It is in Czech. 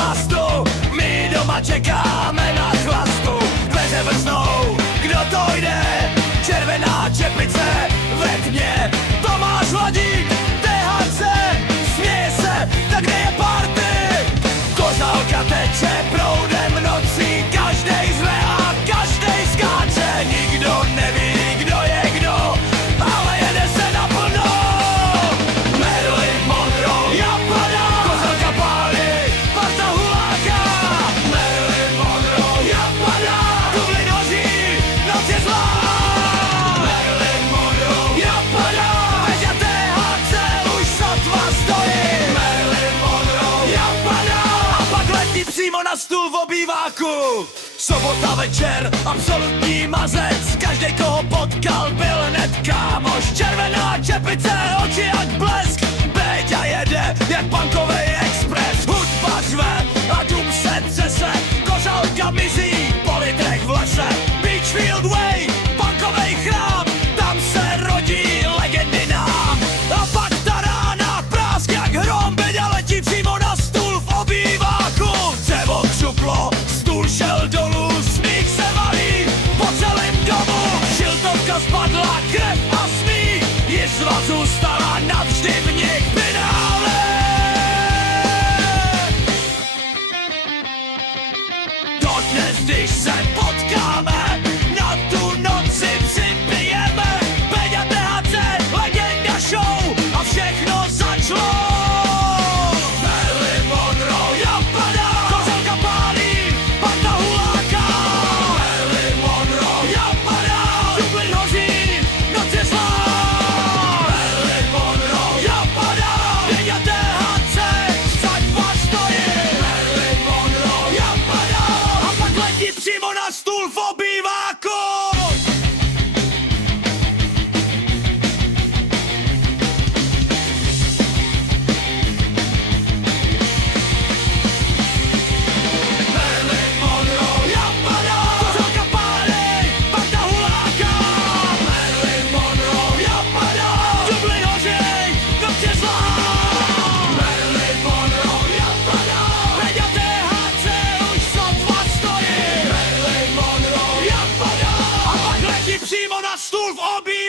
plastu. My doma čekáme na chlastu. Dveře vrznou, kdo to jde? Červená čepice ve tmě. Tomáš Hladík, THC, směje se, tak kde je party? Kozálka teče proudem nocí, každej zve a každej skáče. Nikdo neví, kdo je kdo, ale jede se naplno. Marilyn Monroe, já padám, Kozálka pálí, parta huláka. Marilyn Monroe, já padám, Dublin hoří, noc je zlá. Marilyn Monroe, já padám, Peťa THC už sotva stojí. Marilyn Monroe, já padám, a pak letí přímo na stůl v obýváku. Sobota večer, absolutní mazec, každej koho potkal byl hned kámoš. Červená čepice, oči jak blesk, Péťa jede jak punkovej expres. Hudba řve a dům se třese, Kozálka mizí po litrech v lese. Beachfield Way, punkovej chrám, tam se rodí legendy nám. A pak ta rána, prásk jak hrom, Beďa letí přímo na stůl v obýváku. Dřevo křuplo, stůl šel dolů, smích se valí po celém domu. Šiltovka spadla, krev a smích, jizva zůstala navždy v nich. Finále! Dodnes, když se potkáme, na tu noci připijeme. Peďa THC, legenda show a všechno začalo. Marilyn Monroe, já padám, Kozálka pálí, parta huláka. Marilyn Monroe, já padám, Dublin hoří, noc je zlá. Marilyn Monroe, já padám, Peťa THC, svatba stojí. Marilyn Monroe, já padám, a pak letí přímo na stůl v obýváku. Marilyn Monroe, já padám, Kozálka pálí, parta huláka. Marilyn Monroe, já padám, Dublin hoří, noc je zlá. Marilyn Monroe, já padám, Peťa THC už sotva stojí. Marilyn Monroe, já padám, a pak letí přímo na stůl v obýváku.